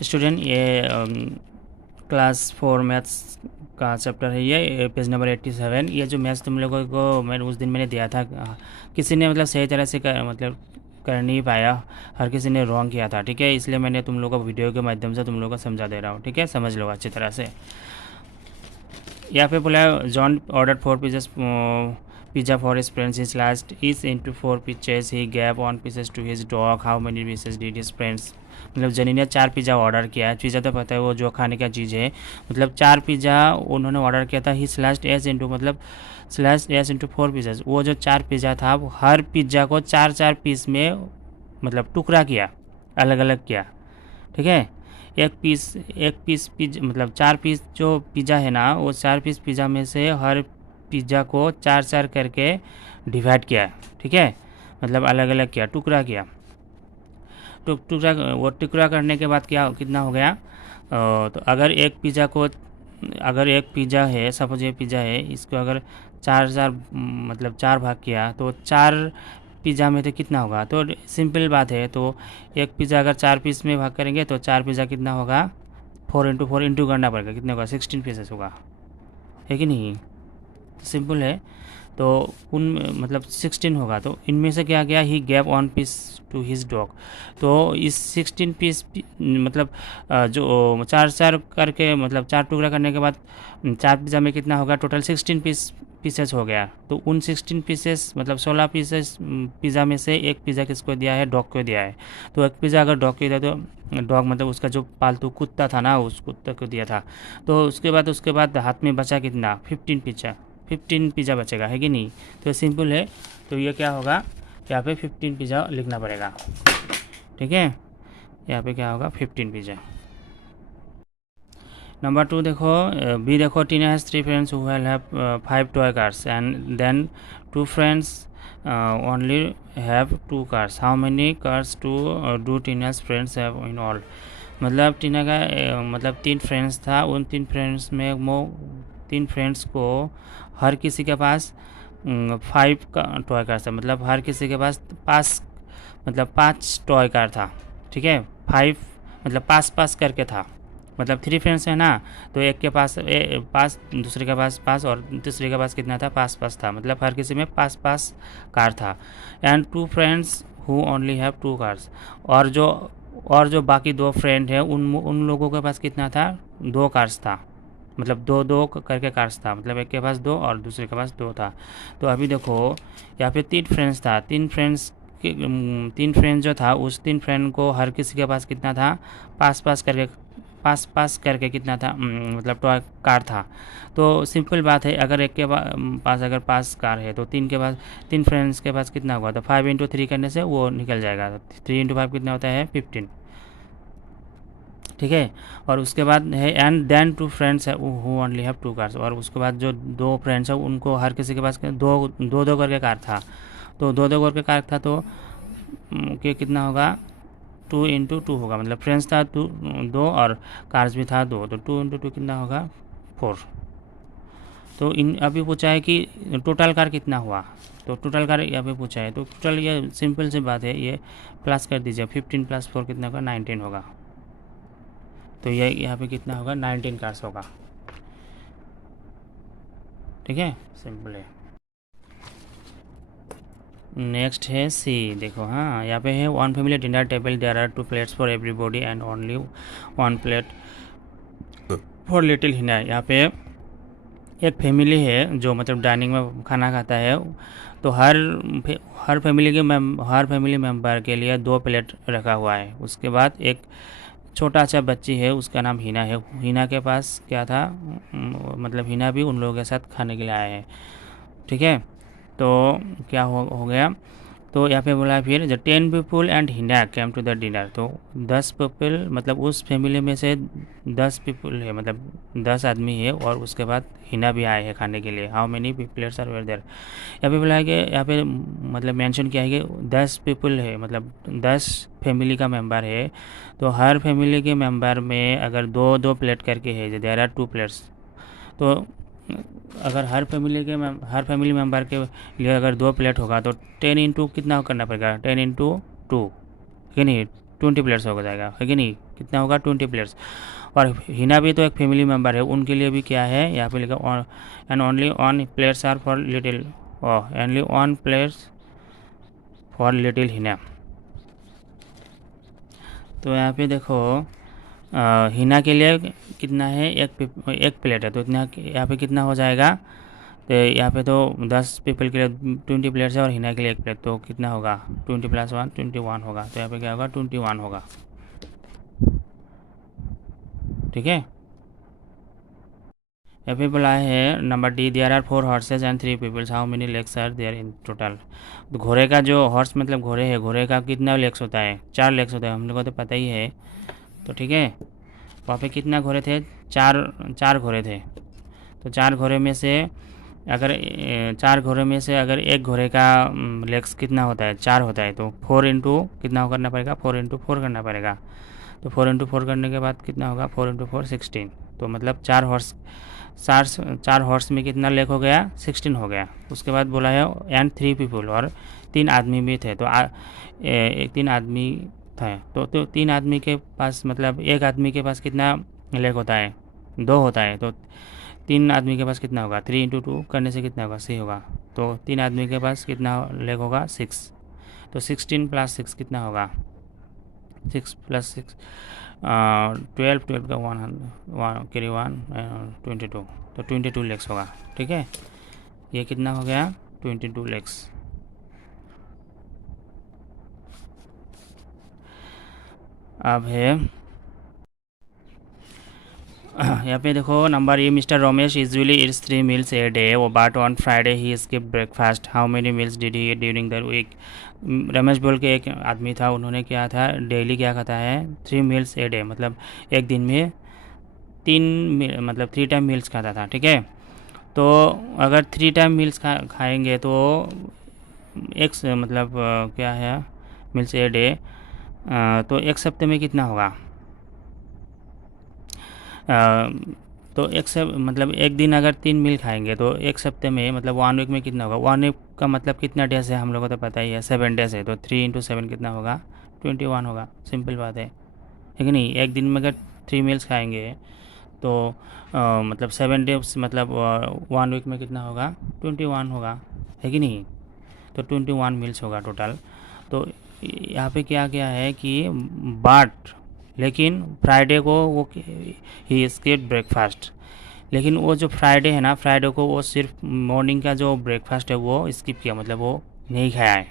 Student ये class 4 maths का chapter है, ये पेज नंबर 87। ये जो मैथ्स तुम लोगों को मैंने उस दिन मैंने दिया था, किसी ने मतलब सही तरह से कर नहीं पाया, हर किसी ने रॉन्ग किया था, ठीक है। इसलिए मैंने तुम लोगों को वीडियो के माध्यम से तुम लोगों को समझा दे रहा हूँ, ठीक है, समझ लो अच्छी तरह से। यहाँ पे बोला John order 4 pieces pizza for his friends, his last is into 4 pieces, he gave 1 pieces to his dog, how many pieces did his friends. मतलब जनी ने 4 पिज़्ज़ा ऑर्डर किया है। पिज़्ज़ा तो पता है वो जो खाने का चीज़ है, मतलब 4 पिज़्ज़ा उन्होंने ऑर्डर किया था। ही स्लैश एस इंटू मतलब स्लैश एस इंटू 4 पीसेस, वो जो 4 पिज़्ज़ा था वो हर पिज़्ज़ा को 4-4 पीस में मतलब टुकड़ा किया, अलग अलग किया, ठीक है। एक पीस मतलब 4 पीस जो पिज़्ज़ा है ना, वो 4 पीस पिज़्ज़ा में से हर पिज़्ज़ा को 4-4 करके डिवाइड किया, ठीक है, मतलब अलग अलग किया, टुकड़ा किया। टुकड़ा करने के बाद क्या कितना हो गया, तो अगर एक पिज़्ज़ा है, सपोज ये पिज़्ज़ा है, इसको अगर 4-4 मतलब 4 भाग किया तो 4 पिज़्ज़ा में तो कितना होगा। तो सिंपल बात है, तो एक पिज़्ज़ा अगर 4 पीस में भाग करेंगे तो 4 पिज़्ज़ा कितना होगा, 4 इंटू करना पड़ेगा, कितने होगा, 16 पीसेस होगा, है कि नहीं। तो सिंपल है, तो उन मतलब 16 होगा। तो इनमें से क्या गया, he gave 1 piece to his dog. तो इस 16 पीस मतलब जो 4-4 करके मतलब 4 टुकड़ा करने के बाद 4 पिज़्ज़ा में कितना होगा, टोटल 16 पीसेस हो गया। तो उन 16 पीसेस मतलब 16 पीसेस पिज़्ज़ा में से एक पिज़्ज़ा किसको दिया है, डॉग को दिया है। तो एक पिज़्ज़ा अगर डॉग को दिया तो डॉग मतलब उसका जो पालतू कुत्ता था ना, उस कुत्ते को दिया था। तो उसके बाद हाथ में बचा कितना, 15 पिज़्ज़ा बचेगा, है कि नहीं। तो सिंपल है, तो ये क्या होगा, यहाँ पे 15 पिज़्ज़ा लिखना पड़ेगा, ठीक है। यहाँ पे क्या होगा, 15 पिज़्ज़ा। नंबर 2 देखो, बी देखो, Tina has 3 friends who will have 5 toy cars and then 2 friends only have 2 cars, how many cars do Tina's friends have in all. मतलब टीना का मतलब 3 फ्रेंड्स था, उन 3 फ्रेंड्स में वो 3 फ्रेंड्स को हर किसी के पास 5 का टॉय कार था, मतलब हर किसी के पास 5 टॉय कार था, ठीक है। 5 मतलब 5 करके था, मतलब 3 फ्रेंड्स है ना, तो एक के पास 5, दूसरे के पास 5 और तीसरे के पास कितना था, 5 था, मतलब हर किसी में 5 कार था। And 2 friends who only have 2 cars, और जो बाकी 2 फ्रेंड है उन लोगों के पास कितना था, 2 कार्स था, मतलब 2-2 करके कार्स था, मतलब एक के पास 2 और दूसरे के पास 2 था। तो अभी देखो यहाँ पे 3 फ्रेंड्स था, 3 फ्रेंड्स जो था, उस 3 फ्रेंड को हर किसी के पास कितना था, 5 करके कितना था, मतलब टॉय कार था। तो सिंपल बात है, अगर एक के पास अगर 5 कार है तो 3 फ्रेंड्स के पास कितना होगा, तो 5 इंटू 3 करने से वो निकल जाएगा। तो 3 इंटू 5 कितना होता है, 15, ठीक है। और उसके बाद है एंड देन 2 फ्रेंड्स है हु ओनली हैव 2 कार्स, और उसके बाद जो 2 फ्रेंड्स है उनको हर किसी के पास दो करके कार था। तो 2 करके कार था, तो के कितना होगा, 2 इंटू 2 होगा, मतलब फ्रेंड्स था 2 और कार्स भी था 2, तो 2 इंटू 2 कितना होगा, 4। तो इन अभी पूछा है कि टोटल कार कितना हुआ, तो टोटल कार यहाँ पे पूछा है, तो टोटल ये सिंपल सी बात है, ये प्लस कर दीजिए, 15 + 4 कितना होगा, 19 होगा। तो ये यहाँ पे कितना होगा, 19 कार्स होगा, ठीक है, सिंपल है। नेक्स्ट है सी, देखो हाँ, यहाँ पे है 1 family dinner table, there are 2 plates for everybody and only 1 plate for little Hina. यहाँ पे एक फैमिली है जो मतलब डाइनिंग में खाना खाता है, तो हर फैमिली मेम्बर के लिए 2 प्लेट रखा हुआ है। उसके बाद एक छोटा सा बच्ची है, उसका नाम हिना है, हिना के पास क्या था, मतलब हिना भी उन लोगों के साथ खाने के लिए आया है, ठीक है। तो क्या हो गया, तो यहाँ पे बोला है फिर the 10 people and Hina came to the dinner. तो 10 पीपल मतलब उस फैमिली में से 10 पीपल है, मतलब 10 आदमी है, और उसके बाद हिना भी आए हैं खाने के लिए। How many peoples are were there, यहाँ पे बोला है कि यहाँ पे मतलब मेंशन किया है कि 10 पीपल है, मतलब 10 फैमिली का मेंबर है। तो हर फैमिली के मेंबर में अगर 2-2 प्लेट करके है, देयर आर 2 प्लेट्स, तो अगर हर फैमिली मेम्बर के लिए अगर 2 प्लेट होगा तो 10 इंटू कितना करना पड़ेगा, 10 इंटू 2, कि नहीं, 20 प्लेयर्स हो जाएगा, है कि नहीं, कितना होगा 20 प्लेयर्स। और हिना भी तो एक फैमिली मेम्बर है, उनके लिए भी क्या है यहाँ पे लिखा and only one players are for little, only one players for little Hina. तो यहाँ पे देखो हिना के लिए कितना है, एक प्लेट है, तो इतना यहाँ पे कितना हो जाएगा, तो यहाँ पे तो 10 पीपल के लिए 20 प्लेट्स है और हिना के लिए एक प्लेट, तो कितना होगा 20 + 1 21 होगा। तो यहाँ पे क्या होगा 21 होगा, ठीक है। यहाँ पे बोला है number D, there are 4 horses and 3 peoples, how many legs are there in total. तो घोड़े का जो हॉर्स मतलब घोड़े है, घोड़े का कितना लेग्स होता है, 4 लेग्स होता है, हम लोग को तो पता ही है। तो ठीक है, वहाँ पे कितना घोड़े थे, चार घोड़े थे। तो 4 घोड़े में से अगर 4 घोड़े में से अगर एक घोड़े का लेग्स कितना होता है, 4 होता है, तो 4 इंटू कितना करना पड़ेगा, 4 इंटू 4 करना पड़ेगा। तो 4 इंटू 4 करने के बाद कितना होगा, 4 इंटू 4 16। तो मतलब 4 हॉर्स में कितना लेग हो गया, 16 हो गया। उसके बाद बोला है एंड 3 पीपल, और 3 आदमी भी थे। तो 3 आदमी थे, तो 3 आदमी के पास मतलब एक आदमी के पास कितना लेग होता है, 2 होता है। तो 3 आदमी के पास कितना होगा, 3 इंटू 2 करने से कितना होगा, 6 होगा। तो 3 आदमी के पास कितना लेग होगा, 6। तो 16 + 6 कितना होगा, 6 + 6 12 का 1 कैरी 1 22, तो 22 लेग्स होगा, ठीक है। ये कितना हो गया, 22 लेग्स। अब है यहाँ पे देखो number A, mister Ramesh usually eats 3 meals a day, वो but on Friday he skip breakfast, how many meals did he eat during the week. Ramesh बोल के एक आदमी था, उन्होंने क्या था, डेली क्या खाता है, 3 मील्स ए डे, मतलब एक दिन में 3 टाइम मील्स खाता था, ठीक है। तो अगर 3 टाइम मील्स खाएंगे तो एक मतलब क्या है मील्स ए डे, तो एक सप्ते में कितना होगा, तो मतलब एक दिन अगर 3 मील खाएंगे तो एक सप्ते में मतलब 1 वीक में कितना होगा, 1 वीक का मतलब कितना डेज है, हम लोगों को तो पता ही है 7 डेज है। तो 3 इंटू 7 कितना होगा, 21 होगा, सिंपल बात है कि नहीं। एक दिन में अगर 3 मील्स खाएंगे तो मतलब 7 डेज मतलब 1 वीक में कितना होगा, 21 होगा, है कि नहीं। तो 21 मील्स होगा टोटल। तो यहाँ पे क्या क्या है कि बट, लेकिन फ्राइडे को वो ही स्किप ब्रेकफास्ट, लेकिन वो जो फ्राइडे है ना, फ्राइडे को वो सिर्फ मॉर्निंग का जो ब्रेकफास्ट है वो स्किप किया, मतलब वो नहीं खाया है।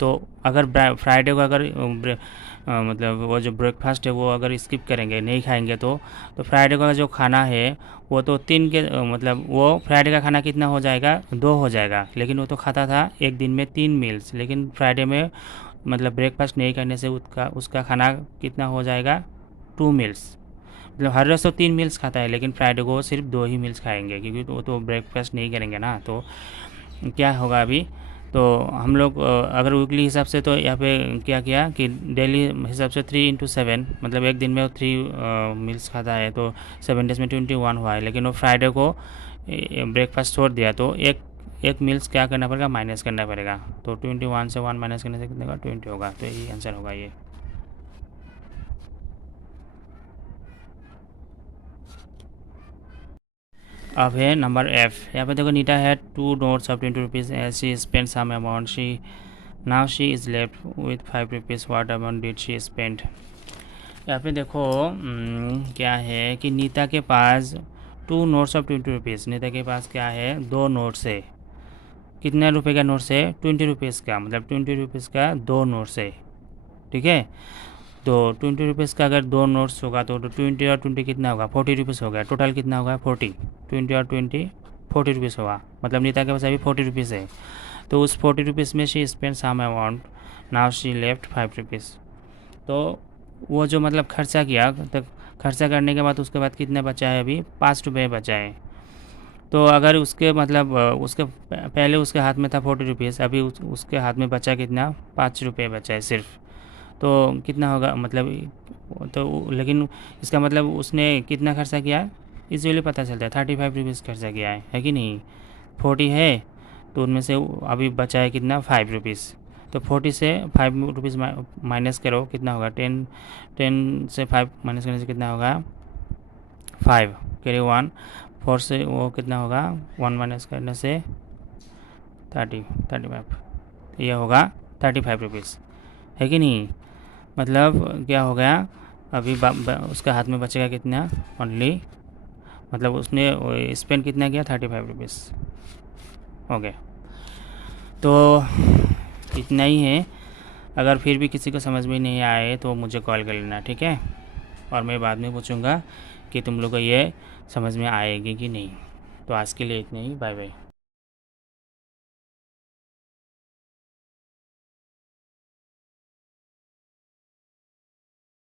तो अगर फ्राइडे को अगर मतलब वो जो ब्रेकफास्ट है वो अगर स्किप करेंगे, नहीं खाएंगे, तो फ्राइडे का जो खाना है वो तो 3 के मतलब वो फ्राइडे का खाना कितना हो जाएगा, 2 हो जाएगा। लेकिन वो तो खाता था एक दिन में 3 मील्स, लेकिन फ्राइडे में मतलब ब्रेकफास्ट नहीं करने से उसका खाना कितना हो जाएगा, 2 मील्स। मतलब हर रोज़ तो 3 मील्स खाता है, लेकिन फ्राइडे को सिर्फ 2 ही मील्स खाएंगे, क्योंकि वो तो ब्रेकफास्ट नहीं करेंगे ना। तो क्या होगा अभी, तो हम लोग अगर वीकली हिसाब से, तो यहाँ पे क्या किया कि डेली हिसाब से 3 इंटू 7, मतलब एक दिन में वो 3 मील्स खाता है, तो 7 डेज में 21 हुआ है। लेकिन वो फ्राइडे को ब्रेकफास्ट छोड़ दिया, तो एक मील्स क्या करना पड़ेगा, माइनस करना पड़ेगा। तो 21 से 1 माइनस करने से कितने का, 20 होगा। तो यही आंसर होगा ये। अब है नंबर एफ। यहाँ पे देखो नीटा है 2 notes of 20 rupees, she spend some amount, now she is left with 5 rupees, what amount did she spend. यहाँ पे देखो क्या है कि नीता के पास 2 नोट्स ऑफ 20 रुपीज़, नीता के पास क्या है, 2 नोट्स है। कितने रुपए का नोट्स है, 20 रुपीज़ का, मतलब 20 रुपीज़ का 2 नोट्स है, ठीक है। तो 20 रुपीज़ का अगर 2 नोट्स होगा तो 20 और 20 कितना होगा, 40 रुपीज़ हो गया। टोटल कितना होगा, 40, 20 और 20 40 रुपीज़ होगा। मतलब नीता के पास अभी 40 रुपीज़ है। तो उस 40 रुपीज़ में she spend some amount, now she left 5 rupees. तो वो जो मतलब खर्चा किया, तो खर्चा करने के बाद उसके बाद कितना बचा है, अभी 5 रुपये बचा है। तो अगर उसके मतलब उसके पहले उसके हाथ में था 40 रुपीज़, अभी उसके हाथ में बचा कितना, 5 रुपये बचा है सिर्फ। तो कितना होगा मतलब, तो लेकिन इसका मतलब उसने कितना खर्चा किया, इजीली पता चलता है, 35 रुपीज़ खर्चा किया है कि नहीं। 40 है तो उनमें से अभी बचा है कितना, 5 रुपीज़। तो 40 से 5 रुपीज़ माइनस करो, कितना होगा 10 से 5 माइनस करने से कितना होगा 5, कैरी 1, 4 से वो कितना होगा 1 माइनस करने से 35, ये होगा 35 रुपीज़, है कि नहीं। मतलब क्या हो गया, अभी उसका हाथ में बचेगा कितना, ओनली, मतलब उसने स्पेंड कितना किया 35 रुपीज़ हो गया। तो इतना ही है। अगर फिर भी किसी को समझ में नहीं आए तो मुझे कॉल कर लेना, ठीक है, और मैं बाद में पूछूंगा कि तुम लोग को ये समझ में आएगी कि नहीं। तो आज के लिए इतना ही, बाय बाय।